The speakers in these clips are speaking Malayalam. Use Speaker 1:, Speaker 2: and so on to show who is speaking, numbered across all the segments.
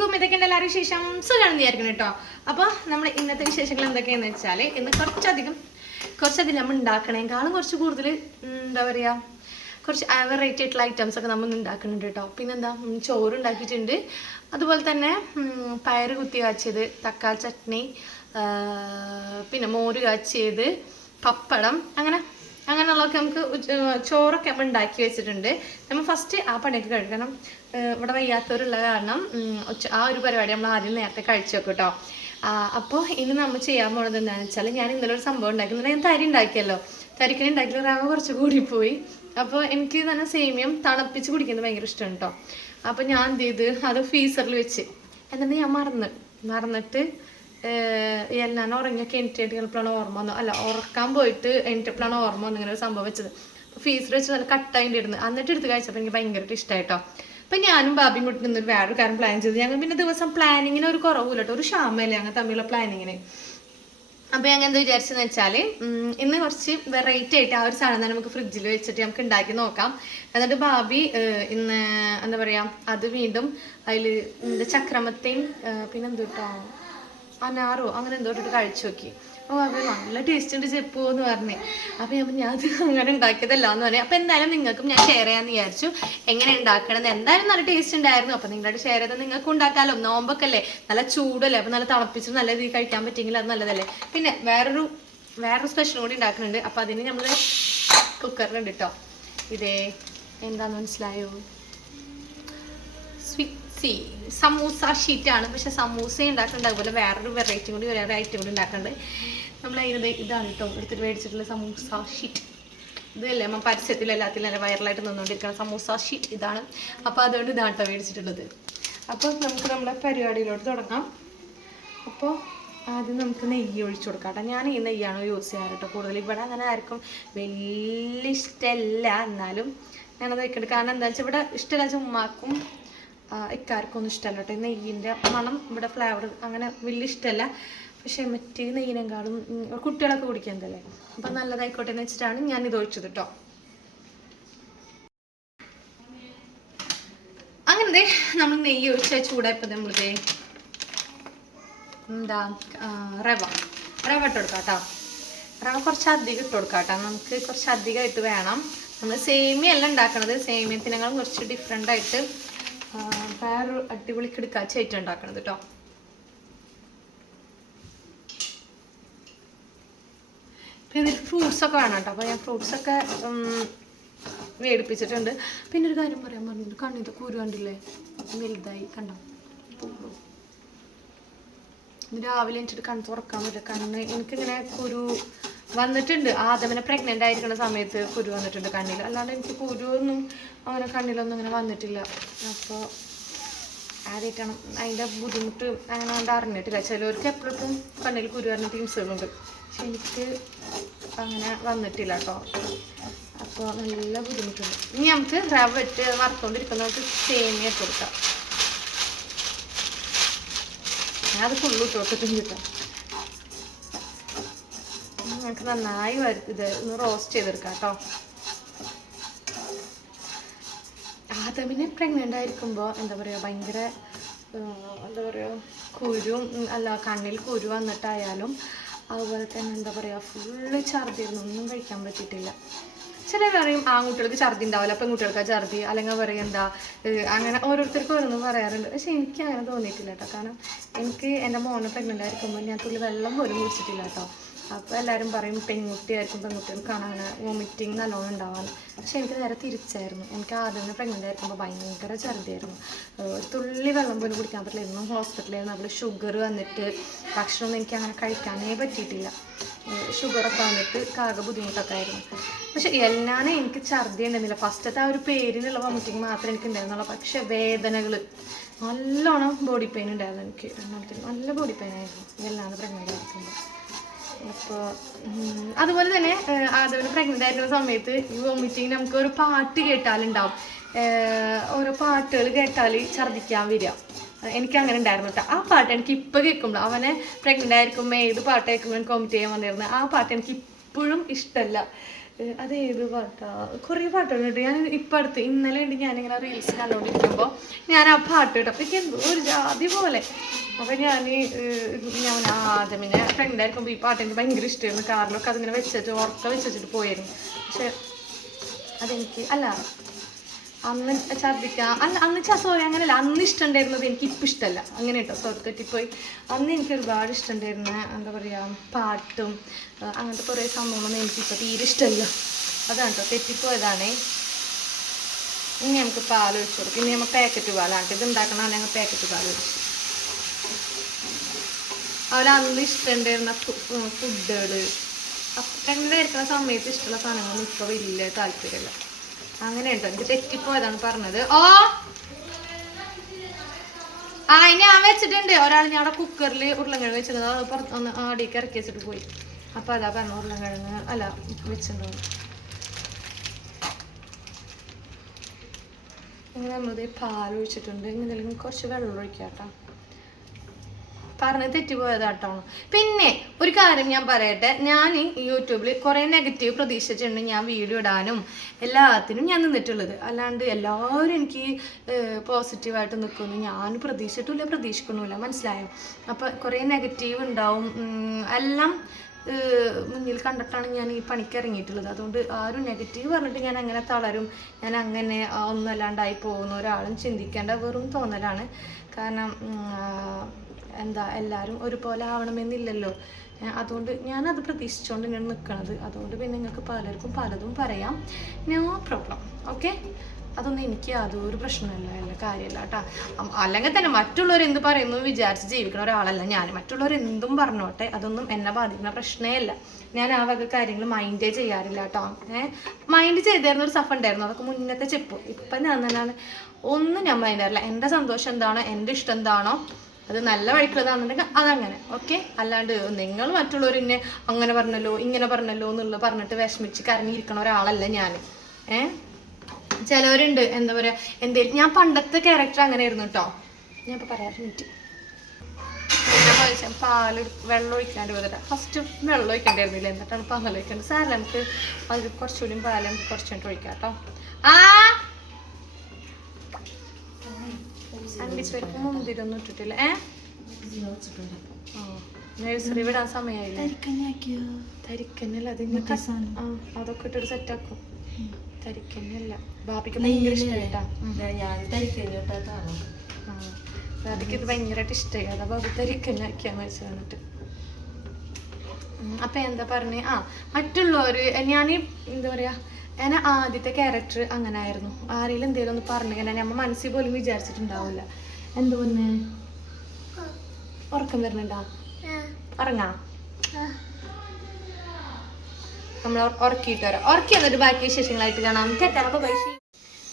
Speaker 1: അലൈക്കും ഇതൊക്കെ എന്റെ എല്ലാവരും വിശേഷം. സുഖമാണെന്ന് വിചാരിക്കണം കേട്ടോ. അപ്പോൾ നമ്മൾ ഇന്നത്തെ വിശേഷങ്ങൾ എന്തൊക്കെയാന്ന് വെച്ചാൽ ഇന്ന് കുറച്ചധികം കുറച്ചധികം നമ്മൾ ഉണ്ടാക്കണേക്കാളും കുറച്ച് കൂടുതൽ എന്താ പറയുക കുറച്ച് വെറൈറ്റി ആയിട്ടുള്ള ഐറ്റംസ് ഒക്കെ നമ്മൾ ഉണ്ടാക്കുന്നുണ്ട് കേട്ടോ. പിന്നെന്താ ചോറ് ഉണ്ടാക്കിയിട്ടുണ്ട്. അതുപോലെ തന്നെ പയർ കുത്തി കാച്ചിയത് തക്കാളി ചട്നി പിന്നെ മോര് കാച്ചിയത് പപ്പടം അങ്ങനെ അങ്ങനെയുള്ളതൊക്കെ നമുക്ക് ചോറൊക്കെ നമ്മൾ ഉണ്ടാക്കി വെച്ചിട്ടുണ്ട്. നമ്മൾ ഫസ്റ്റ് ആ പണിയൊക്കെ കഴിക്കണം. ഇവിടെ വയ്യാത്തവരുള്ള കാരണം ഉച്ച- ആ ഒരു പരിപാടി നമ്മൾ ആദ്യം നേരത്തെ കഴിച്ചു വെക്കും കേട്ടോ അപ്പോൾ ഇനി നമ്മൾ ചെയ്യാൻ പോണത് എന്താണെന്ന് വെച്ചാൽ ഞാൻ ഇന്നലെ ഒരു സംഭവം ഉണ്ടാക്കി. ഇന്നലെ ഞാൻ തരി ഉണ്ടാക്കിയല്ലോ. തരിക്കണി ഉണ്ടാക്കിയ റാവ് കുറച്ച് കൂടിപ്പോയി. അപ്പോൾ എനിക്ക് തന്നെ സേമിയം തണുപ്പിച്ച് കുടിക്കുന്നത് ഭയങ്കര ഇഷ്ടമാണ് കേട്ടോ അപ്പോൾ ഞാൻ എന്ത് ചെയ്ത് അത് ഫ്രീസറിൽ വെച്ച്. എന്നിട്ട് ഞാൻ മറന്ന്. മറന്നിട്ട് ഞാൻ ഉറങ്ങിയൊക്കെ എണീറ്റായിട്ട് ചിലപ്പോഴാണ് ഓർമ്മ വന്നു അല്ല ഉറക്കാൻ പോയിട്ട് എണീറ്റപ്പോഴാണ് ഓർമ്മ വന്നു ഇങ്ങനെ ഒരു സംഭവം വെച്ചത്. ഫീസർ വെച്ച് നല്ല കട്ടായിട്ട് ഇരുന്ന് എന്നിട്ട് എടുത്ത് കഴിച്ചപ്പോൾ എനിക്ക് ഭയങ്കരമായിട്ട് ഇഷ്ടമായിട്ടോ അപ്പം ഞാനും ബാബിയും കൂട്ടി നിന്നൊരു വേറൊരു കാര്യം പ്ലാൻ ചെയ്തു. ഞങ്ങൾ പിന്നെ ദിവസം പ്ലാനിങ്ങിന് ഒരു കുറവില്ല കേട്ടോ. ഒരു ക്ഷാമല്ലേ ഞങ്ങൾ തമ്മിലുള്ള പ്ലാനിങ്ങിന് അപ്പോൾ ഞങ്ങൾ എന്താ വിചാരിച്ചെന്ന് വെച്ചാൽ ഇന്ന് കുറച്ച് വെറൈറ്റി ആയിട്ട് ആ ഒരു സാധനം നമുക്ക് ഫ്രിഡ്ജിൽ വെച്ചിട്ട് നമുക്ക് ഉണ്ടാക്കി നോക്കാം. എന്നിട്ട് ബാബി ഇന്ന് എന്താ പറയുക അത് വീണ്ടും അതിൽ ചക്രമത്തെയും പിന്നെ അനാറോ അങ്ങനെ എന്തോ ഇട്ടിട്ട് കഴിച്ചു നോക്കി. അപ്പോൾ നല്ല ടേസ്റ്റ് ഉണ്ട് ചെപ്പോ എന്ന് പറഞ്ഞു. അപ്പോൾ ഞാൻ ഞാൻ അത് അങ്ങനെ ഉണ്ടാക്കിയതല്ല എന്ന് പറഞ്ഞു. അപ്പോൾ എന്തായാലും നിങ്ങൾക്കും ഞാൻ ഷെയർ ചെയ്യാമെന്ന് വിചാരിച്ചു. എങ്ങനെ ഉണ്ടാക്കണം എന്തായാലും നല്ല ടേസ്റ്റ് ഉണ്ടായിരുന്നു. അപ്പോൾ നിങ്ങളോട് ഷെയർ ചെയ്താൽ നിങ്ങൾക്ക് ഉണ്ടാക്കാലോ. നോമ്പൊക്കെ അല്ലേ നല്ല ചൂടല്ലേ? അപ്പോൾ നല്ല തണുപ്പിച്ച് നല്ല രീതിയിൽ കഴിക്കാൻ പറ്റിയെങ്കിൽ അത് നല്ലതല്ലേ? പിന്നെ വേറൊരു വേറൊരു സ്പെഷ്യൽ കൂടി ഉണ്ടാക്കുന്നുണ്ട്. അപ്പോൾ അതിന് നമ്മൾ കുക്കറിലുണ്ട് കേട്ടോ ഇതേ എന്താന്ന് മനസ്സിലായോ? സ്വിറ്റ്സി സമൂസ ഷീറ്റാണ് പക്ഷെ സമൂസ ഉണ്ടാക്കുന്നുണ്ട്. അതുപോലെ വേറൊരു വെറൈറ്റി കൂടി വേറെ ഐറ്റം കൂടി ഉണ്ടാക്കുന്നുണ്ട്. നമ്മൾ അതിന് ഇതാണ് കേട്ടോ എടുത്തിട്ട് മേടിച്ചിട്ടുള്ള സമൂസ ഷീറ്റ് ഇതല്ലേ നമ്മൾ പരസ്യത്തിൽ എല്ലാത്തിലും നല്ല വൈറലായിട്ട് നിന്നുകൊണ്ടിരിക്കുന്ന സമൂസ ഷീറ്റ് ഇതാണ്. അപ്പോൾ അതുകൊണ്ട് ഇതാണ് കേട്ടോ മേടിച്ചിട്ടുള്ളത്. അപ്പോൾ നമുക്ക് നമ്മുടെ പരിപാടിയിലോട്ട് തുടങ്ങാം. അപ്പോൾ ആദ്യം നമുക്ക് നെയ്യ് ഒഴിച്ചു കൊടുക്കാം കേട്ടോ ഞാൻ ഈ നെയ്യാണ് യൂസ് ചെയ്യാറ് കേട്ടോ കൂടുതൽ? ഇവിടെ അങ്ങനെ ആർക്കും വലിയ ഇഷ്ടമല്ല എന്നാലും ഞാനത് വെക്കട്ടെ കാരണം എന്താ വെച്ചാൽ ഇവിടെ ഇഷ്ടമല്ല ഉമ്മാക്കും ഇക്കാർക്കും ഒന്നും ഇഷ്ടമല്ല കേട്ടോ നെയ്യിന്റെ മണം ഇവിടെ ഫ്ലേവർ അങ്ങനെ വലിയ ഇഷ്ടമല്ല പക്ഷേ മറ്റേ നെയ്യിനെക്കാളും ഉം, കുട്ടികളൊക്കെ കുടിക്കുന്നതല്ലേ അപ്പം നല്ലതായിക്കോട്ടെ എന്ന് വെച്ചിട്ടാണ് ഞാൻ ഇത് ഒഴിച്ചത് കേട്ടോ അങ്ങനെ നമ്മൾ നെയ്യ് ഒഴിച്ച ചൂടായപ്പോൾ നമ്മളിതേ എന്താ റവ. റവ ഇട്ട് കൊടുക്കാം കേട്ടോ റവ കുറച്ച് അധികം ഇട്ട് കൊടുക്കാം കേട്ടോ നമുക്ക് കുറച്ച് അധികമായിട്ട് വേണം. നമ്മൾ സേമിയ അല്ല ഉണ്ടാക്കണത്. സേമിയത്തിനേക്കാളും കുറച്ച് ഡിഫറെന്റ് ആയിട്ട് വേറൊരു അടിപൊളി കിടക്കാച്ചായിട്ട് ഉണ്ടാക്കണത് കേട്ടോ പിന്നെ ഇതിൽ ഫ്രൂട്ട്സൊക്കെ വേണം കേട്ടോ. അപ്പോൾ ഞാൻ ഫ്രൂട്ട്സൊക്കെ മേടിപ്പിച്ചിട്ടുണ്ട്. പിന്നെ ഒരു കാര്യം പറയാൻ പറഞ്ഞിട്ട് കണ്ണിത് കുരു കണ്ടില്ലേ? വലുതായി കണ്ടോ. രാവിലെ എനിച്ചിട്ട് കണ്ണ് തുറക്കാൻ പറ്റില്ല. കണ്ണ് എനിക്കിങ്ങനെ കുരു വന്നിട്ടുണ്ട്. ആദമനെ പ്രഗ്നന്റ് ആയിരിക്കുന്ന സമയത്ത് കുരു വന്നിട്ടുണ്ട് കണ്ണിൽ. അല്ലാണ്ട് എനിക്ക് കുരു ഒന്നും അങ്ങനെ കണ്ണിലൊന്നും അങ്ങനെ വന്നിട്ടില്ല. അപ്പോൾ ആദ്യമായിട്ടാണ് അതിന്റെ ബുദ്ധിമുട്ട് അങ്ങനെ കൊണ്ട് അറിഞ്ഞിട്ടില്ല. ചിലവർക്ക് എപ്പോഴും കണ്ണിൽ കുരു പറഞ്ഞ ടീംസുകളുണ്ട് പക്ഷെ എനിക്ക് അങ്ങനെ വന്നിട്ടില്ല കേട്ടോ അപ്പോൾ നല്ല ബുദ്ധിമുട്ടുണ്ട്. ഇനി നമുക്ക് റവ ഇട്ട് വറുത്തോണ്ടിരിക്കുന്നവർക്ക് സേമിയ ഇട്ട് കൊടുക്കാം. ഞാൻ അത് ഫുള്ള് ഇട്ട് കേട്ടോ. നമുക്ക് നന്നായി വരു ഇത് ഒന്ന് റോസ്റ്റ് ചെയ്തെടുക്കാം കേട്ടോ. ആദമിനെ പ്രഗ്നന്റ് ആയിരിക്കുമ്പോൾ എന്താ പറയുക ഭയങ്കര എന്താ പറയുക കുരു അല്ല കണ്ണിൽ കുരു വന്നിട്ടായാലും അതുപോലെ തന്നെ എന്താ പറയുക ഫുള്ള് ഛർദിയായിരുന്നു ഒന്നും കഴിക്കാൻ പറ്റിയിട്ടില്ല. ചിലർ പറയും ആൺകുട്ടികൾക്ക് ഛർദി ഉണ്ടാവില്ല പെൺകുട്ടികൾക്ക് ഛർദി. അല്ലെങ്കിൽ പറയും എന്താ അങ്ങനെ ഓരോരുത്തർക്കും ഓരോന്നും പറയാറുണ്ട്. പക്ഷെ എനിക്ക് അങ്ങനെ തോന്നിയിട്ടില്ല കേട്ടോ. കാരണം എനിക്ക് എന്റെ മോനെ പ്രഗ്നന്റ് ആയിരിക്കുമ്പോൾ ഞാൻ തുള്ളി വെള്ളം പോലും കുടിച്ചിട്ടില്ല കേട്ടോ. അപ്പോൾ എല്ലാവരും പറയും പെൺകുട്ടിയായിരിക്കും പെൺകുട്ടികൾക്കാണ് അങ്ങനെ വോമിറ്റിങ് നല്ലോണം ഉണ്ടാവാൻ. പക്ഷെ എനിക്ക് നേരെ തിരിച്ചായിരുന്നു. എനിക്ക് ആദ്യം തന്നെ പ്രഗ്നന്റ് ആയിരിക്കുമ്പോൾ ഭയങ്കര ഛർദിയായിരുന്നു. ഒരു തുള്ളി വെള്ളം പോലും കുടിക്കാൻ പറ്റില്ല. എന്നും ഹോസ്പിറ്റലിൽ അവിടെ ഷുഗർ വന്നിട്ട് ഭക്ഷണമൊന്നും എനിക്ക് അങ്ങനെ കഴിക്കാനേ പറ്റിയിട്ടില്ല. ഷുഗറൊക്കെ വന്നിട്ട് കാക ബുദ്ധിമുട്ടൊക്കെ ആയിരുന്നു. പക്ഷെ എല്ലാനും എനിക്ക് ഛർദി ഉണ്ടായിരുന്നില്ല. ഫസ്റ്റത്തെ ആ ഒരു പേരിനുള്ള വോമിറ്റിങ് മാത്രമേ എനിക്ക് ഉണ്ടായിരുന്നുള്ളൂ. പക്ഷെ വേദനകൾ നല്ലോണം ബോഡി പെയിൻ ഉണ്ടായിരുന്നു എനിക്ക്. രണ്ടാമത്തെ നല്ല ബോഡി പെയിൻ ആയിരുന്നു. എല്ലാം പ്രഗ്നന്റ് ആയിരിക്കുമ്പോൾ അപ്പോൾ അതുപോലെ തന്നെ ആദവന് പ്രഗ്നന്റ് ആയിരുന്ന സമയത്ത് ഈ വോമിറ്റിങ് നമുക്ക് ഒരു പാട്ട് കേട്ടാലുണ്ടാവും. ഓരോ പാട്ടുകൾ കേട്ടാൽ ഛർദ്ദിക്കാൻ വരിക. എനിക്ക് അങ്ങനെ ഉണ്ടായിരുന്നു കേട്ടോ ആ പാട്ട് എനിക്ക് ഇപ്പോൾ കേൾക്കുമ്പോൾ അവനെ പ്രഗ്നന്റ് ആയിരിക്കുമ്പോൾ ഏത് പാട്ട് കേൾക്കുമ്പോൾ എനിക്ക് വോമിറ്റ് ചെയ്യാൻ വന്നിരുന്നത് ആ പാട്ട് എനിക്ക് ഇപ്പോഴും ഇഷ്ടമല്ല ഏഹ് ഏത് പാട്ടാ? കുറേ പാട്ടുണ്ട് കേട്ടോ. ഞാൻ ഇപ്പം അടുത്ത് ഇന്നലെ ഉണ്ട് ഞാനിങ്ങനെ റീൽസ് കണ്ടുകൊണ്ടിരിക്കുമ്പോൾ ഞാൻ ആ പാട്ട് കേട്ടോ. അപ്പം എനിക്ക് എന്തോ ഒരു ജാതി പോലെ. അപ്പം ഞാൻ ഞാൻ ആദ്യം പിന്നെ ഫ്രണ്ട് ആയിരിക്കുമ്പോൾ ഈ പാട്ട് എനിക്ക് ഭയങ്കര ഇഷ്ടമായിരുന്നു കാറിലൊക്കെ അതിങ്ങനെ വെച്ചിട്ട് ഉറക്ക വെച്ചിട്ട് പോയിരുന്നു. പക്ഷെ അതെനിക്ക് അല്ല അന്ന് ഛർദ്ദിക്കാം അല്ല അന്ന് സോറി അങ്ങനെയല്ല. അന്ന് ഇഷ്ടമുണ്ടായിരുന്നത് എനിക്ക് ഇപ്പം ഇഷ്ടമല്ല അങ്ങനെ കേട്ടോ സോറി തെറ്റിപ്പോയി അന്ന് എനിക്ക് ഒരുപാട് ഇഷ്ടമുണ്ടായിരുന്ന എന്താ പറയുക പാട്ടും അങ്ങനത്തെ കുറേ സംഭവങ്ങളൊന്നും എനിക്കിപ്പോൾ തീരെ ഇഷ്ടമല്ല അതാണ് കേട്ടോ തെറ്റിപ്പോയതാണേ. ഇനി നമുക്ക് പാൽ ഒഴിച്ചു കൊടുക്കും ഇനി നമ്മൾ പാക്കറ്റ് പാലാണ് ഇത് ഉണ്ടാക്കണം ഞങ്ങൾ പാക്കറ്റ് പാൽ ഒഴിച്ചു അന്ന് ഇഷ്ടമുണ്ടായിരുന്ന ഫുഡുകൾ അപ്പം പ്രഗ്നന്റ് ആയിരിക്കുന്ന സമയത്ത് ഇഷ്ടമുള്ള സാധനങ്ങളൊന്നും ഇപ്പോൾ വലിയ താല്പര്യമില്ല അങ്ങനെ ഉണ്ടോ എനിക്ക് തെറ്റിപ്പോയതാണ് പറഞ്ഞത്. ഓ! ആ ഇനി ആ വെച്ചിട്ടുണ്ട്. ഒരാൾ ഞാൻ അവിടെ കുക്കറിൽ ഉരുളൻകിഴങ്ങ് വെച്ചിരുന്നത് അത് പുറത്ത് ഒന്ന് ആടിക്ക് ഇറക്കി വെച്ചിട്ട് പോയി. അപ്പൊ അതാ പറഞ്ഞു ഉരുളൻകിഴങ്ങ് അല്ല വെച്ചിട്ടുണ്ടോ. ഇങ്ങനെ നമ്മളിത് പാൽ ഒഴിച്ചിട്ടുണ്ട് ഇതിലേക്ക് കുറച്ച് വെള്ളം ഒഴിക്കാം കേട്ടോ പറഞ്ഞ് തെറ്റിപ്പോയതാട്ടോ. പിന്നെ ഒരു കാര്യം ഞാൻ പറയട്ടെ. ഞാൻ യൂട്യൂബിൽ കുറേ നെഗറ്റീവ് പ്രതീക്ഷിച്ചിട്ടുണ്ട് ഞാൻ വീഡിയോ ഇടാനും. എല്ലാത്തിനും ഞാൻ നിന്നിട്ടുള്ളത്. അല്ലാണ്ട് എല്ലാവരും എനിക്ക് പോസിറ്റീവായിട്ട് നിൽക്കുന്നു ഞാൻ പ്രതീക്ഷിച്ചിട്ടില്ല പ്രതീക്ഷിക്കണമില്ല മനസ്സിലായോ? അപ്പോൾ കുറേ നെഗറ്റീവ് ഉണ്ടാവും. എല്ലാം മുന്നിൽ കണ്ടിട്ടാണ് ഞാൻ ഈ പണിക്ക് ഇറങ്ങിയിട്ടുള്ളത്. അതുകൊണ്ട് ആരും നെഗറ്റീവ് പറഞ്ഞിട്ട് ഞാൻ അങ്ങനെ തളരും. ഞാൻ അങ്ങനെ ഒന്നല്ലാണ്ടായി പോകുന്ന ഒരാളും ചിന്തിക്കേണ്ട വെറും തോന്നലാണ്. കാരണം എന്താ എല്ലാവരും ഒരുപോലെ ആവണമെന്നില്ലല്ലോ. അതുകൊണ്ട് ഞാനത് പ്രതീക്ഷിച്ചുകൊണ്ട് ഞാൻ നിൽക്കണത് അതുകൊണ്ട് പിന്നെ നിങ്ങൾക്ക് പലർക്കും പലതും പറയാം. No problem. ഓക്കെ? അതൊന്നും എനിക്ക് യാതൊരു പ്രശ്നമല്ല അല്ല കാര്യമല്ല കേട്ടോ. അല്ലെങ്കിൽ തന്നെ മറ്റുള്ളവർ എന്ത് പറയുന്നു വിചാരിച്ച് ജീവിക്കുന്ന ഒരാളല്ല ഞാൻ. മറ്റുള്ളവർ എന്തും പറഞ്ഞോട്ടെ അതൊന്നും എന്നെ ബാധിക്കുന്ന പ്രശ്നമേ അല്ല ഞാൻ ആ വക കാര്യങ്ങൾ മൈൻഡേ ചെയ്യാറില്ല കേട്ടോ. ഏഹ് മൈൻഡ് ചെയ്തായിരുന്ന ഒരു സഫ് ഉണ്ടായിരുന്നു. അതൊക്കെ മുന്നത്തെ ചെപ്പ്. ഇപ്പം ഞാൻ തന്നെയാണ്. ഒന്നും ഞാൻ മൈൻഡ് ചെയ്യാറില്ല. എന്റെ സന്തോഷം എന്താണോ എന്റെ ഇഷ്ടം എന്താണോ അത് നല്ല വഴിക്കുള്ളതാണെന്നുണ്ടെങ്കിൽ അതങ്ങനെ ഓക്കെ അല്ലാണ്ട് നിങ്ങൾ മറ്റുള്ളവർ ഇന്നെ അങ്ങനെ പറഞ്ഞല്ലോ ഇങ്ങനെ പറഞ്ഞല്ലോ എന്നുള്ളത് പറഞ്ഞിട്ട് വിഷമിച്ച് കരഞ്ഞിരിക്കണ ഒരാളല്ല ഞാൻ. ഏ? ചിലവരുണ്ട് എന്താ പറയാ എന്തേലും ഞാൻ പണ്ടത്തെ ക്യാരക്ടർ അങ്ങനെ ആയിരുന്നു കേട്ടോ ഞാൻ ഇപ്പൊ പറയാം മിനിറ്റ് പാൽ വെള്ളം ഒഴിക്കാണ്ട് വന്നിട്ട് ഫസ്റ്റ് വെള്ളം ഒഴിക്കേണ്ടിയിരുന്നില്ല? എന്നിട്ടാണ് പാൽ ഒഴിക്കേണ്ടത്. സാറിന് നമുക്ക് അത് കുറച്ചുകൂടി പാലും നമുക്ക് ഒഴിക്കാം കേട്ടോ ആ! അണ്ടിപ്പരിപ്പ് മുന്തിരൊന്നും ഇട്ടിട്ടില്ല. ഏ? നഴ്സറി വിടാൻ സമയമായില്ലേ തരിക്കന്നല്ല അതിന് ആ അതൊക്കെ ഇട്ടൊരു സെറ്റാക്കും തരിക്കന്നല്ല ബാബിക്ക് ഭയങ്കര ഇഷ്ടമായിട്ടാ ബാബിക്ക് ഇത് ഭയങ്കരമായിട്ട് ഇഷ്ടമായി അതാ ബാബു തരിക്കന്നാക്കിയാന്ന് വെച്ച് വന്നിട്ട് അപ്പൊ എന്താ പറഞ്ഞേ? ആ മറ്റുള്ളവര് ഞാൻ എന്താ പറയാ ഞാൻ ആദ്യത്തെ ക്യാരക്ടർ അങ്ങനെ ആയിരുന്നു. ആരെങ്കിലും എന്തെങ്കിലും ഒന്ന് പറഞ്ഞു കഴിഞ്ഞാൽ നമ്മൾ മനസ്സിൽ പോലും വിചാരിച്ചിട്ടുണ്ടാവില്ല. എന്താ ഒന്ന്? ഉറക്കം വരുന്നുണ്ടോ? ഉറങ്ങാ? നമ്മൾ ഉറക്കിയിട്ട് വരാം. ഉറക്കി എന്നിട്ട് ബാക്കി വിശേഷങ്ങളായിട്ട് കാണാം. തെറ്റാ ബൈ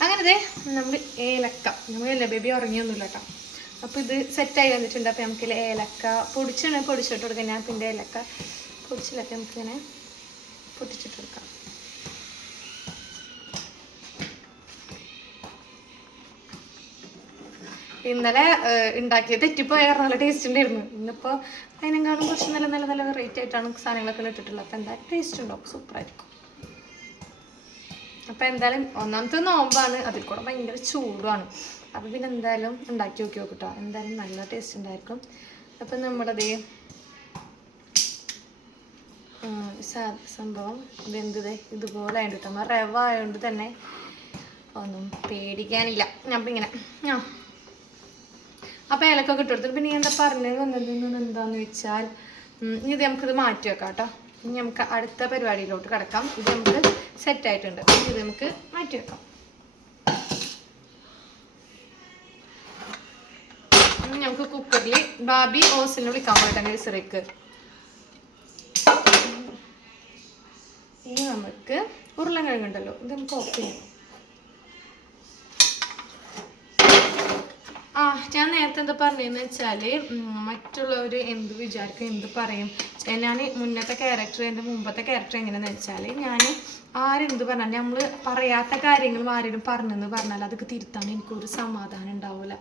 Speaker 1: അങ്ങനത്തെ നമ്മൾ ഏലക്ക. നമ്മൾ എല്ലാ ബേബി ഉറങ്ങിയൊന്നുമില്ല കേട്ടോ. അപ്പോൾ ഇത് സെറ്റായി വന്നിട്ടുണ്ട്. അപ്പോൾ നമുക്ക് ഏലക്ക പൊടിച്ചാണ് പൊടിച്ചിട്ട് കൊടുക്കാം ഞാൻ പിന്നെ ഏലക്ക പൊടിച്ചിലൊക്കെ നമുക്കിങ്ങനെ പൊട്ടിച്ചിട്ട് കൊടുക്കാം. ഇന്നലെ ഉണ്ടാക്കിയത് ഇറ്റിപ്പോ വേറെ നല്ല ടേസ്റ്റ് ഉണ്ടായിരുന്നു. ഇന്നിപ്പോൾ അതിനെങ്കിലും കുറച്ച് നല്ല നല്ല നല്ല വെറൈറ്റി ആയിട്ടാണ് സാധനങ്ങളൊക്കെ ഇട്ടിട്ടുള്ളത്. അപ്പോൾ എന്തായാലും ടേസ്റ്റ് ഉണ്ടാവും. സൂപ്പറായിരിക്കും അപ്പൊ എന്തായാലും ഒന്നാമത്തെ നോമ്പാണ്. അതിൽ കൂടെ ഭയങ്കര ചൂടുമാണ്. അപ്പൊ പിന്നെ എന്തായാലും ഉണ്ടാക്കി നോക്കി നോക്കിട്ടോ. എന്തായാലും നല്ല ടേസ്റ്റ് ഉണ്ടായിരിക്കും. അപ്പം നമ്മുടേത് സംഭവം വെന്തത് ഇതുപോലെ ആയിട്ട് നമ്മൾ റവ ആയതുകൊണ്ട് തന്നെ ഒന്നും പേടിക്കാനില്ല. ഞാൻ അപ്പം ഇങ്ങനെ ആ. അപ്പം ഏലക്കൊക്കെ ഇട്ട് കൊടുത്തു പിന്നെ എന്താ പറഞ്ഞത് വന്നത് എന്താന്ന് വെച്ചാൽ ഇത് നമുക്കിത് മാറ്റി വെക്കാം കേട്ടോ. ഇനി നമുക്ക് അടുത്ത പരിപാടിയിലോട്ട് കിടക്കാം. ഇത് നമുക്ക് സെറ്റ് ആയിട്ടുണ്ട്. ഇത് നമുക്ക് മാറ്റി വെക്കാം. നമുക്ക് കുക്കറിൽ ബാബി ഓസിനെ വിളിക്കാൻ പോയിട്ടാ നഴ്സറിക്ക് ഇനി നമുക്ക് ഉരുളൻകിഴങ്ങുണ്ടല്ലോ ഇത് നമുക്ക് ഓഫ് ചെയ്യാം ആ നേരത്തെ എന്താ പറഞ്ഞതെന്ന് വെച്ചാൽ മറ്റുള്ളവർ എന്ത് വിചാരിക്കും എന്ത് പറയും. ഞാൻ മുന്നത്തെ ക്യാരക്ടർ എന്റെ മുമ്പത്തെ ക്യാരക്ടർ എങ്ങനെയാണെന്ന് വെച്ചാൽ ഞാൻ ആരെന്ത് പറഞ്ഞാൽ നമ്മൾ പറയാത്ത കാര്യങ്ങളും ആരെങ്കിലും പറഞ്ഞെന്ന് പറഞ്ഞാൽ അതൊക്കെ തിരുത്താൻ എനിക്കൊരു സമാധാനം ഉണ്ടാവില്ല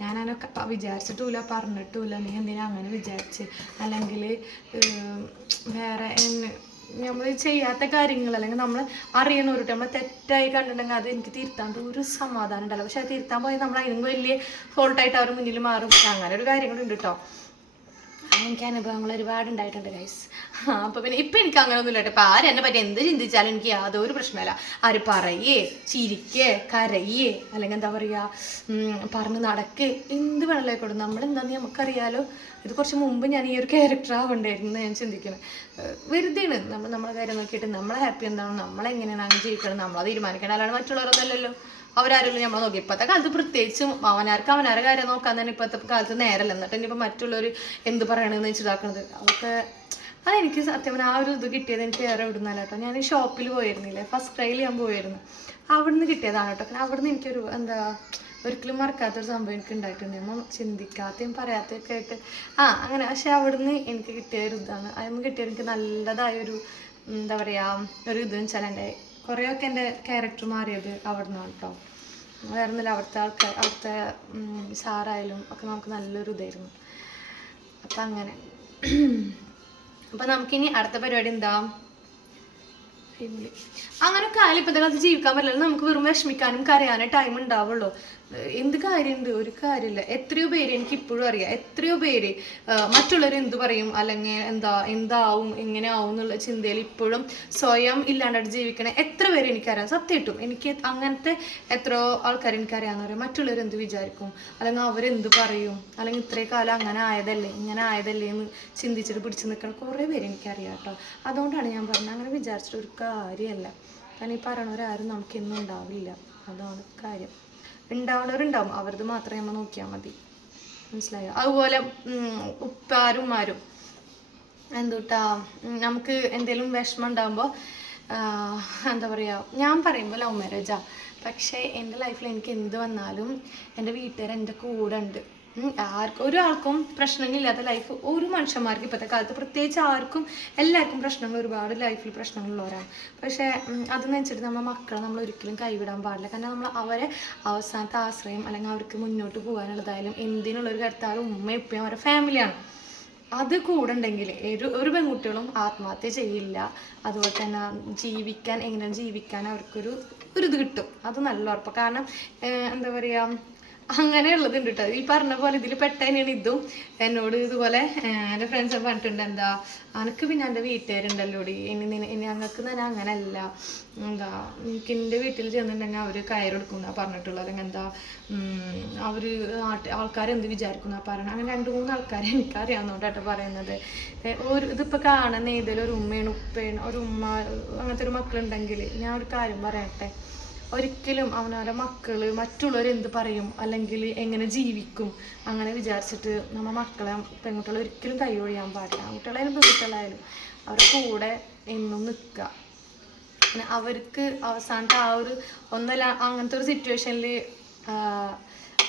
Speaker 1: ഞാൻ അതിനൊക്കെ വിചാരിച്ചിട്ടുമില്ല പറഞ്ഞിട്ടുമില്ല നീ എന്തിനാ അങ്ങനെ വിചാരിച്ച്? അല്ലെങ്കിൽ വേറെ എന്നെ നമ്മൾ ചെയ്യാത്ത കാര്യങ്ങൾ അല്ലെങ്കിൽ നമ്മൾ അറിയണവരോട്ട് നമ്മൾ തെറ്റായി കണ്ടിട്ടുണ്ടെങ്കിൽ അത് എനിക്ക് തിരുത്താണ്ട് ഒരു സമാധാനം ഉണ്ടല്ലോ പക്ഷെ അത് തിരുത്താൻ പോയി നമ്മൾ അതിനും വലിയ ഫോൾട്ടായിട്ട് അവരുടെ മുന്നിൽ മാറും. അങ്ങനെ ഒരു കാര്യങ്ങളുണ്ട് കേട്ടോ എനിക്ക് അനുഭവങ്ങൾ ഒരുപാട് ഉണ്ടായിട്ടുണ്ട് ഗൈസ് അപ്പൊ പിന്നെ ഇപ്പൊ എനിക്ക് അങ്ങനെ ഒന്നും ഇല്ല ഇപ്പൊ ആര് എന്നെ പറ്റി എന്ത് ചിന്തിച്ചാലും എനിക്ക് യാതൊരു പ്രശ്നമല്ല ആര് പറയേ ചിരിക്കേ കരയേ അല്ലെങ്കിൽ എന്താ പറയാ ഉം, പറഞ്ഞ് നടക്ക് എന്ത് വേണമല്ലോ ആയിക്കോട്ടെ നമ്മളെന്താന്ന് നമുക്കറിയാലോ. ഇത് കുറച്ച് മുമ്പ് ഞാൻ ഈ ഒരു ക്യാരക്ടർ ആവണ്ടായിരുന്നു ഞാൻ ചിന്തിക്കുന്നത് വെറുതെയാണ് നമ്മൾ നമ്മളെ കാര്യം നോക്കിയിട്ട് നമ്മളെ ഹാപ്പി എന്താണോ നമ്മളെങ്ങനെയാണ് അങ്ങനെ ജീവിക്കണം നമ്മളെ തീരുമാനിക്കണം അല്ലാണ്ട് മറ്റുള്ളവരൊന്നല്ലല്ലോ അവരാരും നമ്മളെ നോക്കി. ഇപ്പോഴത്തെ കാലത്ത് പ്രത്യേകിച്ചും അവനാർക്ക് അവനാരെ കാര്യം നോക്കാൻ തന്നെ ഇപ്പോഴത്തെ കാലത്ത് നേരല്ല. എന്നിട്ട് ഇനിയിപ്പോൾ മറ്റുള്ളവർ എന്ത് പറയണമെന്ന് വെച്ചിതാക്കണത്? അതൊക്കെ അതെനിക്ക് സത്യം ആ ഒരു ഇത് കിട്ടിയത് എനിക്ക് വേറെ ഇവിടുന്നല്ല കേട്ടോ. ഞാൻ ഷോപ്പിൽ പോയിരുന്നില്ലേ ഫസ്റ്റ് ട്രയൽ ഞാൻ പോയിരുന്നു. അവിടുന്ന് കിട്ടിയതാണ് കേട്ടോ. പിന്നെ അവിടുന്ന് എനിക്കൊരു എന്താ ഒരിക്കലും മറക്കാത്തൊരു സംഭവം എനിക്ക് ഉണ്ടായിട്ടുണ്ട്. നമ്മൾ ചിന്തിക്കാത്തയും പറയാത്തയൊക്കെ ആയിട്ട്. ആ അങ്ങനെ. പക്ഷെ അവിടുന്ന് എനിക്ക് കിട്ടിയ ഒരു ഇതാണ്. അതൊന്നും കിട്ടിയ എനിക്ക് നല്ലതായൊരു എന്താ പറയുക ഒരു ഇതെന്ന് വെച്ചാൽ എന്റെ കുറേയൊക്കെ എന്റെ ക്യാരക്ടർ മാറിയത് അവിടെ നിന്നാണ് കേട്ടോ വേറൊന്നുമില്ല അവിടുത്തെ ആൾക്കാർ അവിടുത്തെ സാറായാലും ഒക്കെ നമുക്ക് നല്ലൊരു ഇതായിരുന്നു. അപ്പം അങ്ങനെ. അപ്പം നമുക്കിനി അടുത്ത പരിപാടി എന്താ? അങ്ങനെ ആയാലും ഇപ്പോഴത്തെ കാലത്ത് ജീവിക്കാൻ പറ്റില്ല നമുക്ക് വെറും വിഷമിക്കാനും കരയാനേ ടൈം ഉണ്ടാവുള്ളൂ. എന്ത് കാര്യമുണ്ട് ഒരു കാര്യമില്ല എത്രയോ പേര് എനിക്ക് ഇപ്പോഴും അറിയാം. എത്രയോ പേര് മറ്റുള്ളവർ എന്ത് പറയും? അല്ലെങ്കിൽ എന്താ എന്താവും എങ്ങനെ ആവും എന്നുള്ള ചിന്തയിൽ ഇപ്പോഴും സ്വയം ഇല്ലാണ്ടായിട്ട് ജീവിക്കണ എത്ര പേര് എനിക്കറിയാം. സത്യമായിട്ടും എനിക്ക് അങ്ങനത്തെ എത്രയോ ആൾക്കാർ എനിക്കറിയാമെന്ന് പറയാം മറ്റുള്ളവർ എന്ത് വിചാരിക്കും? അല്ലെങ്കിൽ അവരെന്ത് പറയും? അല്ലെങ്കിൽ ഇത്രയും കാലം അങ്ങനെ ആയതല്ലേ ഇങ്ങനെ ആയതല്ലേ എന്ന് ചിന്തിച്ചിട്ട് പിടിച്ചു നിൽക്കണം കുറേ പേര് എനിക്കറിയാം കേട്ടോ. അതുകൊണ്ടാണ് ഞാൻ പറഞ്ഞത്. അങ്ങനെ വിചാരിച്ചിട്ട് ഒരു കാര്യമല്ല കാരണം ഈ പറയണവരാരും നമുക്കെന്നും ഉണ്ടാവില്ല. അതാണ് കാര്യം. ഉണ്ടാവുന്നവരുണ്ടാവും അവരത് മാത്രം നമ്മൾ നോക്കിയാൽ മതി. മനസ്സിലായോ? അതുപോലെ ഉപ്പാരും ഉമ്മാരും. എന്തുട്ടാ നമുക്ക് എന്തെങ്കിലും വിഷമം ഉണ്ടാകുമ്പോൾ എന്താ പറയുക ഞാൻ പറയുമ്പോൾ ലവ് മാരേജാ പക്ഷേ എന്റെ ലൈഫിൽ എനിക്ക് എന്ത് വന്നാലും എന്റെ വീട്ടുകാർ എന്റെ കൂടെ ഉണ്ട്. ആർക്കും ഒരാൾക്കും പ്രശ്നങ്ങളില്ലാത്ത ലൈഫ് ഒരു മനുഷ്യന്മാർക്ക് ഇപ്പോഴത്തെ കാലത്ത് പ്രത്യേകിച്ച് ആർക്കും എല്ലാവർക്കും പ്രശ്നങ്ങൾ ഒരുപാട് ലൈഫിൽ പ്രശ്നങ്ങളുള്ളവരാണ്. പക്ഷേ അതെന്ന് വെച്ചിട്ട് നമ്മുടെ മക്കളെ നമ്മൾ ഒരിക്കലും കൈവിടാൻ പാടില്ല. കാരണം നമ്മൾ അവരെ അവസാനത്തെ ആശ്രയം അല്ലെങ്കിൽ അവർക്ക് മുന്നോട്ട് പോകാനുള്ളതായാലും എന്തിനുള്ളൊരു കരുത്താലും ഉമ്മ എപ്പോഴും അവരുടെ ഫാമിലിയാണ് അത് കൂടെ ഉണ്ടെങ്കിൽ ഒരു ഒരു പെൺകുട്ടികളും ആത്മഹത്യ ചെയ്യില്ല. അതുപോലെ തന്നെ ജീവിക്കാൻ എങ്ങനെ ജീവിക്കാൻ അവർക്കൊരു ഒരു ഇത് കിട്ടും. അത് നല്ല ഉറപ്പ്. കാരണം എന്താ പറയുക അങ്ങനെയുള്ളതുണ്ട് കേട്ടോ ഈ പറഞ്ഞ പോലെ ഇതിൽ പെട്ട ഇതും. എന്നോട് ഇതുപോലെ എന്റെ ഫ്രണ്ട്സ് പറഞ്ഞിട്ടുണ്ട് എന്താ അനക്ക് പിന്നെ എന്റെ വീട്ടുകാരുണ്ടല്ലോ ഇനി ഇനി ഞങ്ങൾക്ക് തന്നെ അങ്ങനല്ല. എന്താ എനിക്ക് എന്റെ വീട്ടിൽ ചെന്നിട്ടുണ്ടെങ്കിൽ അവർ കയറെടുക്കുന്ന പറഞ്ഞിട്ടുള്ളത്. അല്ലെങ്കിൽ എന്താ അവർ ആൾക്കാരെന്ത് എന്ത് വിചാരിക്കും എന്നാ പറയുന്നത് അങ്ങനെ രണ്ട് മൂന്ന് ആൾക്കാരെ എനിക്കറിയാവുന്നതുകൊണ്ടാട്ടോ പറയുന്നത്. ഏ, ഒരു ഇതിപ്പോൾ കാണുന്ന ഏതെങ്കിലും ഒരു ഉമ്മയാണ് ഉപ്പയാണ് ഒരു ഉമ്മ അങ്ങനത്തെ ഒരു മക്കളുണ്ടെങ്കിൽ ഞാൻ ഒരു കാര്യം പറയട്ടെ. ഒരിക്കലും അവനവരുടെ മക്കൾ മറ്റുള്ളവർ എന്ത് പറയും? അല്ലെങ്കിൽ എങ്ങനെ ജീവിക്കും? അങ്ങനെ വിചാരിച്ചിട്ട് നമ്മ മക്കളെ പെൺകുട്ടികളെ ഒരിക്കലും കൈ ഒഴിയാൻ പാടില്ല. ആൺകുട്ടികളായാലും പെൺകുട്ടികളായാലും അവരുടെ കൂടെ എന്നും നിൽക്കുക പിന്നെ അവർക്ക് അവസാനത്തെ ആ ഒരു ഒന്നല്ല അങ്ങനത്തെ ഒരു സിറ്റുവേഷനിൽ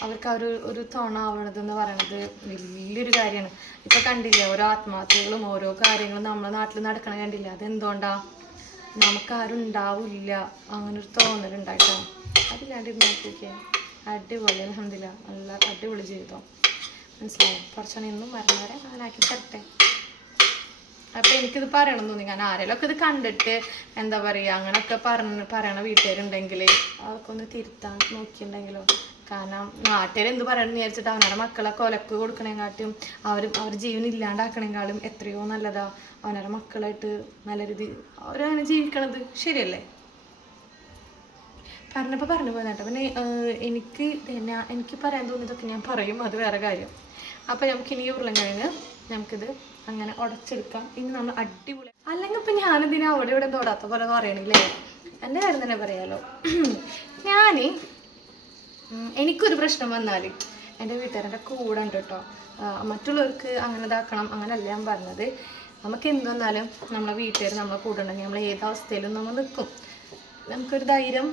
Speaker 1: അവർക്ക് ആ ഒരു ഒരു തുണ ആവണത് എന്ന് പറയണത് വലിയൊരു കാര്യമാണ്. ഇപ്പൊ കണ്ടില്ലേ ഓരോ ആത്മഹത്യകളും ഓരോ കാര്യങ്ങളും നമ്മുടെ നാട്ടിൽ നടക്കണ കണ്ടില്ല? അതെന്തുകൊണ്ടാ? നമുക്കാരും ഉണ്ടാവില്ല അങ്ങനെ ഒരു തോന്നലുണ്ടായിട്ടാണ് അതില്ലാണ്ട് നോക്കിയൊക്കെ അടിപൊളി അലഹമില്ല നല്ല അടിപൊളി ജീവിതം. മനസ്സിലായോ? കുറച്ചാണ് ഇന്നും മരണം വരെ അങ്ങനെ ആക്കി തരട്ടെ. അപ്പൊ എനിക്കിത് പറയണം തോന്നി. കാരണം ആരെങ്കിലും ഒക്കെ ഇത് കണ്ടിട്ട് എന്താ പറയാ അങ്ങനെയൊക്കെ പറഞ്ഞ് പറയണ വീട്ടുകാരുണ്ടെങ്കിൽ അതൊക്കെ ഒന്ന് തിരുത്താൻ നോക്കിയിട്ടുണ്ടെങ്കിലോ? കാരണം നാട്ടുകാർ എന്ത് പറയണമെന്ന് വിചാരിച്ചിട്ട് അവനവരുടെ മക്കളെ കൊലക്ക് കൊടുക്കണേക്കാട്ടും അവർ അവർ ജീവൻ ഇല്ലാണ്ടാക്കണേക്കാളും എത്രയോ നല്ലതാ അവനവരുടെ മക്കളായിട്ട് നല്ല രീതി അവരങ്ങനെ ജീവിക്കണത് ശരിയല്ലേ? പറഞ്ഞപ്പോൾ പറഞ്ഞു പോയതാട്ടോ. പിന്നെ എനിക്ക് പിന്നെ എനിക്ക് പറയാൻ തോന്നിയതൊക്കെ ഞാൻ പറയും. അത് വേറെ കാര്യം. അപ്പോൾ നമുക്ക് ഇനി ഉരുളങ്കിഴങ്ങ് നമുക്കിത് അങ്ങനെ ഉടച്ചെടുക്കാം. ഇനി നമ്മൾ അടിപൊളി അല്ലെങ്കിൽ ഇപ്പം ഞാനിതിനെ അവിടെ ഇവിടെ തൊടാത്ത പോലെ പറയണില്ലേ? എന്റെ കാര്യം തന്നെ പറയാലോ? ഞാൻ എനിക്കൊരു പ്രശ്നം വന്നാൽ എന്റെ വീട്ടുകാരുടെ കൂടെ ഉണ്ട് കേട്ടോ മറ്റുള്ളവർക്ക് അങ്ങനെ ഇതാക്കണം അങ്ങനെയല്ല ഞാൻ പറഞ്ഞത്. നമുക്ക് എന്ത് വന്നാലും നമ്മളെ വീട്ടുകാർ നമ്മളെ കൂടെ ഉണ്ടെങ്കിൽ നമ്മൾ ഏത് അവസ്ഥയിലും നമ്മൾ നിൽക്കും. നമുക്കൊരു ധൈര്യം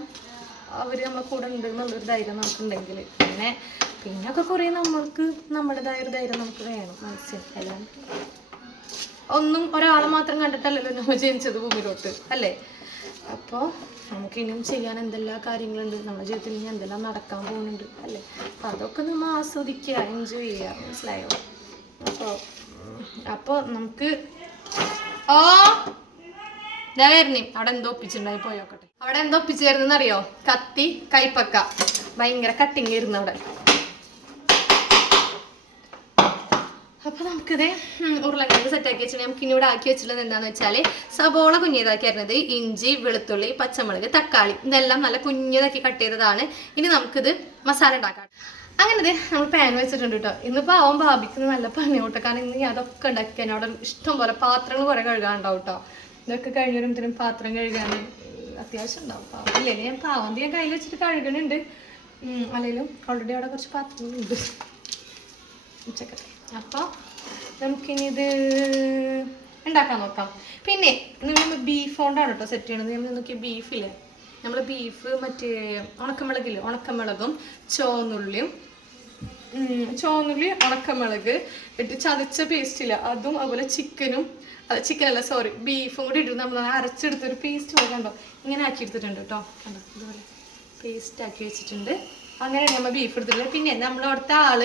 Speaker 1: അവർ നമ്മളെ കൂടെ ഉണ്ട് എന്നുള്ളൊരു ധൈര്യം നമുക്കുണ്ടെങ്കിൽ പിന്നെ പിന്നൊക്കെ കുറേ നമ്മൾക്ക് നമ്മുടേതായ ഒരു ധൈര്യം നമുക്ക് വേണം മനസ്സിൽ എല്ലാം ഒന്നും ഒരാളെ മാത്രം കണ്ടിട്ടല്ലല്ലോ നമ്മൾ ജനിച്ചത് ഭൂമിയിലോട്ട് അല്ലേ? അപ്പോൾ നമുക്ക് ചെയ്യാൻ എന്തെല്ലാം കാര്യങ്ങളുണ്ട്? നമ്മുടെ ജീവിതത്തിൽ ഇനി എന്തെല്ലാം നടക്കാൻ പോകുന്നുണ്ട് അല്ലേ? അപ്പം അതൊക്കെ നമ്മൾ ആസ്വദിക്കുക എൻജോയ് ചെയ്യുക. മനസ്സിലായോ? അപ്പോൾ അപ്പോൾ നമുക്ക് ഓ ഞാൻ വരുന്നേ. അവിടെ എന്തോ ഒപ്പിച്ചിട്ടുണ്ടായി പോയോക്കട്ടെ അവിടെ എന്തോ ഒപ്പിച്ചു തരുന്നറിയോ കത്തി കൈപ്പക്ക. ഭയങ്കര കട്ടിങ് ഇരുന്നു അവിടെ. അപ്പൊ നമുക്കിത് ഉരുളക്കിഴങ്ങ് സെറ്റാക്കി വെച്ചിട്ട് നമുക്ക് ഇനി ഇവിടെ ആക്കി വെച്ചിട്ടുള്ളത് എന്താന്ന് വെച്ചാൽ സബോള കുഞ്ഞിയതാക്കി വരുന്നത് ഇഞ്ചി വെളുത്തുള്ളി പച്ചമുളക് തക്കാളി. ഇതെല്ലാം നല്ല കുഞ്ഞിതാക്കി കട്ട് ചെയ്തതാണ്. ഇനി നമുക്കിത് മസാല ഉണ്ടാക്കാം. അങ്ങനെ നമ്മൾ പാൻ വെച്ചിട്ടുണ്ട് കേട്ടോ ഇന്നിപ്പോൾ അവൻ ഭാപിക്കുന്ന നല്ല പണിയോട്ടോ കാരണം ഇന്ന് അതൊക്കെ ഉണ്ടാക്കിയാൽ അവിടെ ഇഷ്ടം പോലെ പാത്രങ്ങൾ കുറെ കഴുകാനുണ്ടാവും കേട്ടോ ഇതൊക്കെ കഴിഞ്ഞ് പാത്രം കഴുകാൻ അത്യാവശ്യം ഉണ്ടാവും. പാവം. ഇല്ലേ? ഞാൻ പാവന്തി ഞാൻ കയ്യിൽ വെച്ചിട്ട് കഴുകണുണ്ട്. അല്ലെങ്കിലും ഓൾറെഡി അവിടെ കുറച്ച് പാത്രങ്ങളുണ്ട്. ഉച്ചക്കത്തെ അപ്പോൾ നമുക്കിനി ഇത് ഉണ്ടാക്കാൻ നോക്കാം. പിന്നെ നമ്മൾ ബീഫ് കൊണ്ടാണ് കേട്ടോ സെറ്റ് ചെയ്യണത്. നമ്മൾ നോക്കിയ ബീഫില്ലേ നമ്മൾ ബീഫ് മറ്റേ ഉണക്കമുളകില്ലേ? ഉണക്കമുളകും ചോന്നുള്ളിയും ചോന്നുള്ളി ഉണക്കമുളക് ഇട്ട് ചതച്ച പേസ്റ്റില്ല അതും അതുപോലെ ചിക്കനും ചിക്കനല്ല സോറി ബീഫും കൂടി ഇട്ട് നമ്മൾ അരച്ചെടുത്തൊരു പേസ്റ്റ് പോലെ കണ്ടോ? ഇങ്ങനെ ആക്കി എടുത്തിട്ടുണ്ട് കേട്ടോ കണ്ടോ? ഇതുപോലെ പേസ്റ്റ് ആക്കി വെച്ചിട്ടുണ്ട്. അങ്ങനെ നമ്മൾ ബീഫ് എടുത്തിട്ടുണ്ട് പിന്നെ നമ്മളവിടുത്തെ ആൾ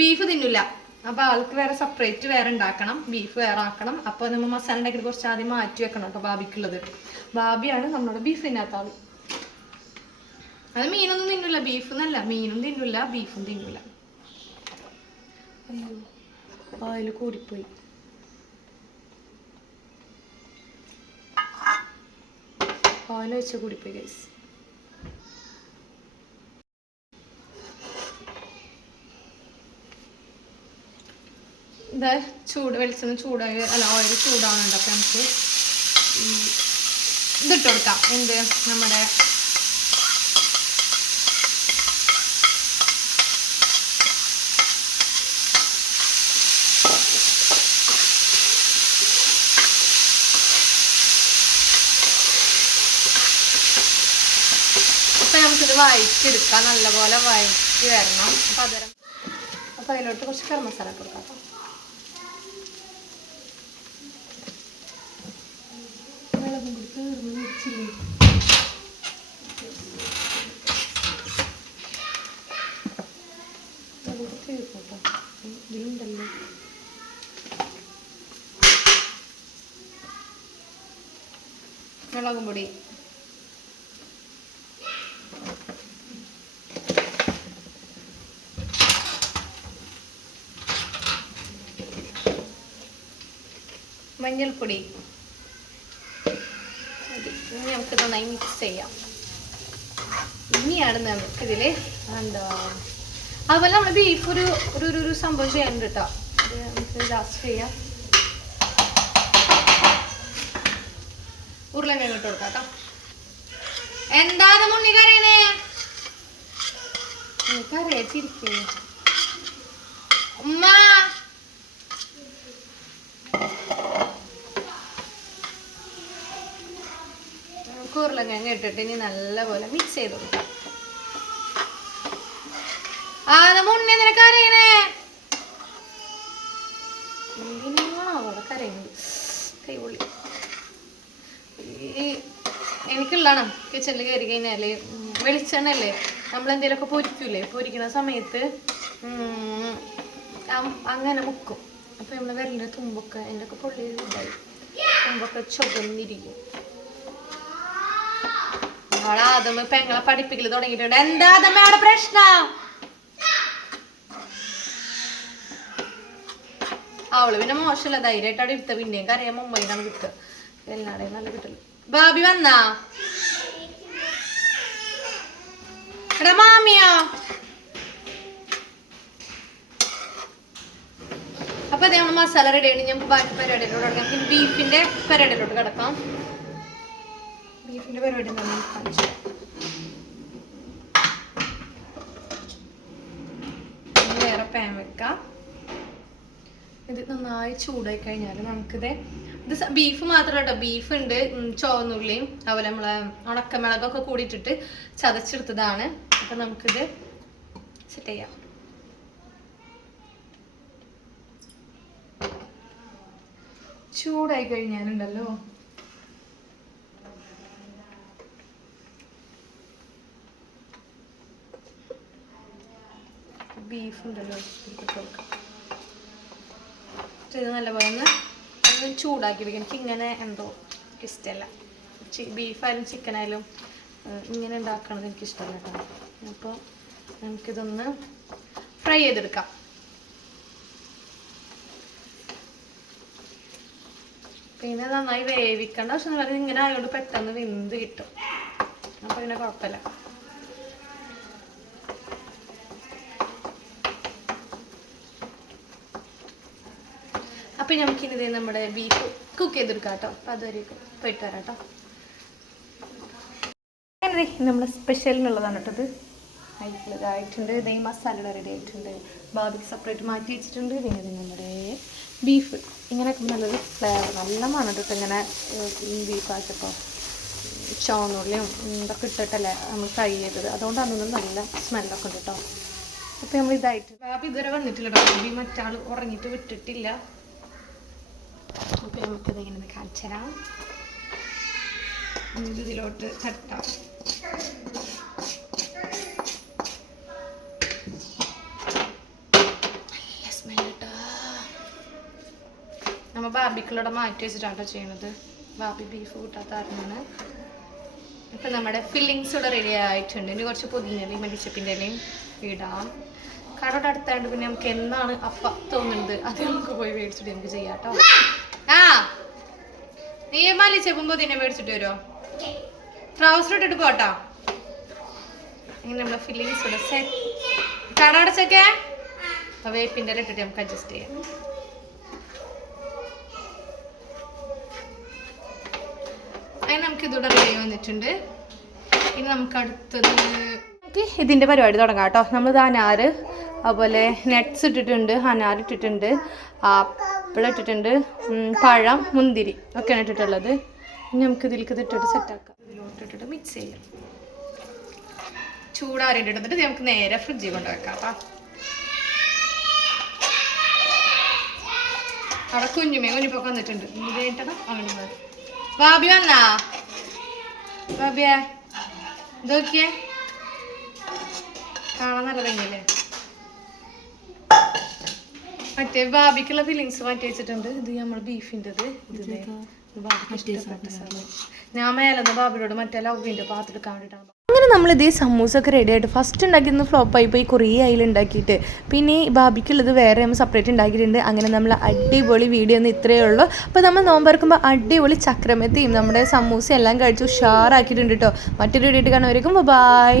Speaker 1: ബീഫ് തിന്നില്ല അപ്പൊ ആൾക്ക് വേറെ സെപ്പറേറ്റ് വേറെ ഉണ്ടാക്കണം ബീഫ് വേറെ ആക്കണം. അപ്പോൾ നമ്മൾ മസാല ഉണ്ടാക്കിയിട്ട് കുറച്ച് ആദ്യം മാറ്റി വെക്കണം കേട്ടോ ബാബിക്കുള്ളത് ബാബിയാണ് നമ്മുടെ ബീഫ് തിന്നാത്ത ആൾ അത് മീനൊന്നും തിന്നില്ല ബീഫ് എന്നല്ല മീനും തിന്നില്ല ബീഫും തിന്നില്ല അയ്യോ കൂടിപ്പോയി. ഓയിൽ വെച്ച് കൂടിപ്പോയി ഗൈസ് ഇത് ചൂട് വെളിച്ചെണ്ണ ചൂടായി അല്ല ഓയിൽ ചൂടാവുന്നുണ്ട്. അപ്പം നമുക്ക് ഈ ഇതിട്ട് കൊടുക്കാം. എന്ത്? നമ്മുടെ അപ്പം നമുക്കിത് വഴറ്റിയെടുക്കാം നല്ലപോലെ വഴറ്റി വരണം. അപ്പം അതിലോട്ട് കുറച്ച് ഗരം മസാല കൊടുക്കാം കേട്ടോ മുളകും കൂടി മുളക് തീർന്നു കേട്ടോ ഇതിലുണ്ടല്ലോ മുളകും പൊടി. മഞ്ഞൾപ്പൊടി മതി. ഇനി നമുക്ക് നന്നായി മിക്സ് ചെയ്യാം ഇനിയാണ് നമുക്കിതിൽ എന്താ അതുപോലെ നമ്മൾ ബീഫ് ഒരു ഒരു ഒരു- സംഭവം ചെയ്യാനുണ്ട് കേട്ടോ ഇത് നമുക്ക് ലാസ്റ്റ് ചെയ്യാം. ഉരുളക്കിഴങ്ങ് ഇട്ട് കൊടുക്കാം കേട്ടോ എന്താണ് മുണ്ണി കറിയണേ കറിയച്ചിരിക്കേ ഉമ്മ! നമുക്ക് ഉരുളക്കിഴങ്ങ് ഇട്ടിട്ട് ഇനി നല്ലപോലെ മിക്സ് ചെയ്ത് കൊടുക്കാം. ആ കൈപൊള്ളി ഈ കിച്ചണിൽ കയറി കഴിഞ്ഞാൽ വെളിച്ചെണ്ണല്ലേ നമ്മളെന്തേലൊക്കെ പൊരിക്കൂലേ? പൊരിക്കുന്ന സമയത്ത് അങ്ങനെ മുക്കും. അപ്പൊ നമ്മൾ വിരലിന്റെ തുമ്പൊക്കെ എന്റെ ഒക്കെ പൊള്ളി തുമ്പൊക്കെ ചുവന്നിരിക്കും. അവിടെ ആദമ പെങ്ങളെ പഠിപ്പിക്കൽ തുടങ്ങിയിട്ടുണ്ട്? എന്താ അതമ്മയുടെ പ്രശ്നം? അവൾ പിന്നെ മോശമല്ല ധൈര്യമായിട്ട് അവിടെ ഇരുത്ത. പിന്നെയും കറിയാൻ മുംബൈയിലാണ് കിട്ടുക എല്ലാടെയും നല്ല കിട്ടില്ല ബാബി വന്നാ? എടാ മാമിയോ? അപ്പൊ അതേ നമ്മൾ മസാല റെഡി ആയിട്ട് ഞാൻ ബാക്കി പരിപാടിയിലോട്ട് കിടക്കാം. ബീഫിന്റെ പരിപാടിയിലോട്ട് കിടക്കാം. ബീഫിന്റെ പരിപാടി നമ്മൾ വേറെ പാൻ വെക്കാം. ഇത് നന്നായി ചൂടായി കഴിഞ്ഞാൽ നമുക്കിത് ഇത് ബീഫ് മാത്രം കേട്ടോ ബീഫ് ഉണ്ട് ചോന്നുള്ളിയും അതുപോലെ നമ്മളെ ഉണക്കമിളകൊക്കെ കൂടിയിട്ടിട്ട് ചതച്ചെടുത്തതാണ്. അപ്പൊ നമുക്കിത് സെറ്റ് ചെയ്യാം. ചൂടായി കഴിഞ്ഞാലുണ്ടല്ലോ. ബീഫ് ഉണ്ടല്ലോ ഇട്ട് കൊടുക്കാം ഇത് നല്ലപോലെ ഒന്ന് ചൂടാക്കി വെക്കണം. എനിക്ക് ഇങ്ങനെ എന്തോ ഇഷ്ടമല്ല ബീഫായാലും ചിക്കനായാലും ഇങ്ങനെ ഉണ്ടാക്കണത് എനിക്ക് ഇഷ്ടമല്ല കേട്ടോ. അപ്പോൾ നമുക്കിതൊന്ന് ഫ്രൈ ചെയ്തെടുക്കാം. പിന്നെ നന്നായി വേവിക്കേണ്ട പക്ഷെ ഇങ്ങനെ ആയതുകൊണ്ട് പെട്ടെന്ന് വെന്ത് കിട്ടും. അപ്പോൾ പിന്നെ കുഴപ്പമില്ല. അപ്പം നമുക്കിനി ഇത് നമ്മുടെ ബീഫ് കുക്ക് ചെയ്തെടുക്കാം കേട്ടോ അപ്പം അതുവരേക്കും പോയിട്ട് വരാം കേട്ടോ അങ്ങനെ നമ്മുടെ സ്പെഷ്യലിനുള്ളതാണ് കേട്ടോ ഇത്. ഇതായിട്ടുണ്ട് നെയ് മസാല റെഡി ആയിട്ടുണ്ട്. ബാബിക്ക് സെപ്പറേറ്റ് മാറ്റി വെച്ചിട്ടുണ്ട്. പിന്നെ നമ്മുടെ ബീഫ് ഇങ്ങനെയൊക്കെ നല്ലൊരു ഫ്ലേവർ നല്ല മണം കേട്ടോ ഇങ്ങനെ ബീഫ് ആക്കിയപ്പോൾ ചോന്നുള്ളിയും ഇതൊക്കെ ഇട്ടിട്ടല്ലേ നമ്മൾ ഫ്രൈ ചെയ്തത്. അതുകൊണ്ടാണ് നല്ല സ്മെല്ലൊക്കെ ഉണ്ട് കേട്ടോ. അപ്പോൾ നമ്മൾ ഇതായിട്ട് ബാബി ഇതുവരെ വന്നിട്ടില്ല ബാബി മറ്റാൾ ഉറങ്ങിയിട്ട് വിട്ടിട്ടില്ല. നമുക്കിത് ഇങ്ങനെ കാണിച്ചു തരാം ഇതിലോട്ട് തട്ടാം. നല്ല ബാബിക്കളോടെ മാറ്റി വെച്ചിട്ടാണ് ചെയ്യണത്. ബാബി ബീഫ് കൂട്ടാത്ത കാരണമാണ്. ഇപ്പം നമ്മുടെ ഫില്ലിങ്സ് ഇവിടെ റെഡി ആയിട്ടുണ്ട്. ഇനി കുറച്ച് പുതിനയിലയും മല്ലിച്ചപ്പിന്റെ ഇലയും ഇടാം. കടയുടെ അടുത്തായിട്ട് പിന്നെ നമുക്ക് എന്നാണ് അപ്പ തോന്നുന്നത്? അത് നമുക്ക് പോയി മേടിച്ചിട്ട് നമുക്ക് ചെയ്യാം കേട്ടോ ആ നീ ചെമ്പോ തന്നെ മേടിച്ചിട്ട് വരുമോ ട്രൗസർ ഇട്ടിട്ട് പോട്ടോ. ഇങ്ങനെ നമ്മുടെ ഫില്ലിങ്സ് ഇവിടെ സെറ്റ് കട അടച്ചൊക്കെ? വേപ്പിന്റെ ഇട്ടിട്ട് നമുക്ക് അഡ്ജസ്റ്റ് ചെയ്യാം. അങ്ങനെ നമുക്ക് ഇതിവിടെ റെഡി വന്നിട്ടുണ്ട്. ഇനി നമുക്ക് അടുത്തത് ഇതിന്റെ പരിപാടി തുടങ്ങാം കേട്ടോ. നമ്മൾ അനാറ് അതുപോലെ നെറ്റ്സ് ഇട്ടിട്ടുണ്ട് അനാർ ഇട്ടിട്ടുണ്ട്. ആപ്പിൾ ഇട്ടിട്ടുണ്ട് പഴം മുന്തിരി ഒക്കെയാണ് ഇട്ടിട്ടുള്ളത്. ഇനി നമുക്ക് ഇതിലേക്ക് ഇത് ഇട്ടിട്ട് സെറ്റാക്കാം ഇട്ടിട്ട് മിക്സ് ചെയ്യാം. ചൂടാറിയിട്ടിട്ട് നമുക്ക് നേരെ ഫ്രിഡ്ജിൽ കൊണ്ട് വെക്കാം കേട്ടോ അവിടെ കുഞ്ഞുമേ കുഞ്ഞിപ്പൊക്കെ വന്നിട്ടുണ്ട്. ഇത് കഴിഞ്ഞിട്ടാണ് അങ്ങനെ ബാബി വന്നാ? ബാബിയാ ഇതൊക്കെ കാണാൻ നല്ല ഭംഗിയല്ലേ? മറ്റേ ബാബിക്കുള്ള ഫീലിങ്സ് മാറ്റി വെച്ചിട്ടുണ്ട്. ഇത് നമ്മൾ ബീഫിന്റെത്. ഇത് സാധനം. ഞാൻ മേലെന്ന് ബാബിയോട് മറ്റേ ലവിന്റെ പാത്തെടുക്കാൻ വേണ്ടിയിട്ടാണ്.
Speaker 2: അങ്ങനെ നമ്മൾ ഇതേ സമൂസ ഒക്കെ റെഡി ആയിട്ട് ഫസ്റ്റ് ഉണ്ടാക്കിയിരുന്ന ഫ്ലോപ്പ് ആയി പോയി കുറേ അതിൽ ഉണ്ടാക്കിയിട്ട്. പിന്നെ ഈ ബാബിക്കുള്ളത് വേറെ നമ്മൾ സെപ്പറേറ്റ് ഉണ്ടാക്കിയിട്ടുണ്ട്. അങ്ങനെ നമ്മൾ അടിപൊളി വീഡിയോ ഒന്നും ഇത്രയേ ഉള്ളൂ. അപ്പോൾ നമ്മൾ നോമ്പറക്കുമ്പോൾ അടിപൊളി ചക്രമെത്തിയും. നമ്മുടെ സമൂസ എല്ലാം കഴിച്ച് ഉഷാറാക്കിയിട്ടുണ്ട് കേട്ടോ മറ്റൊരു വീഡിയോ കാണുമായിരിക്കും ബൈ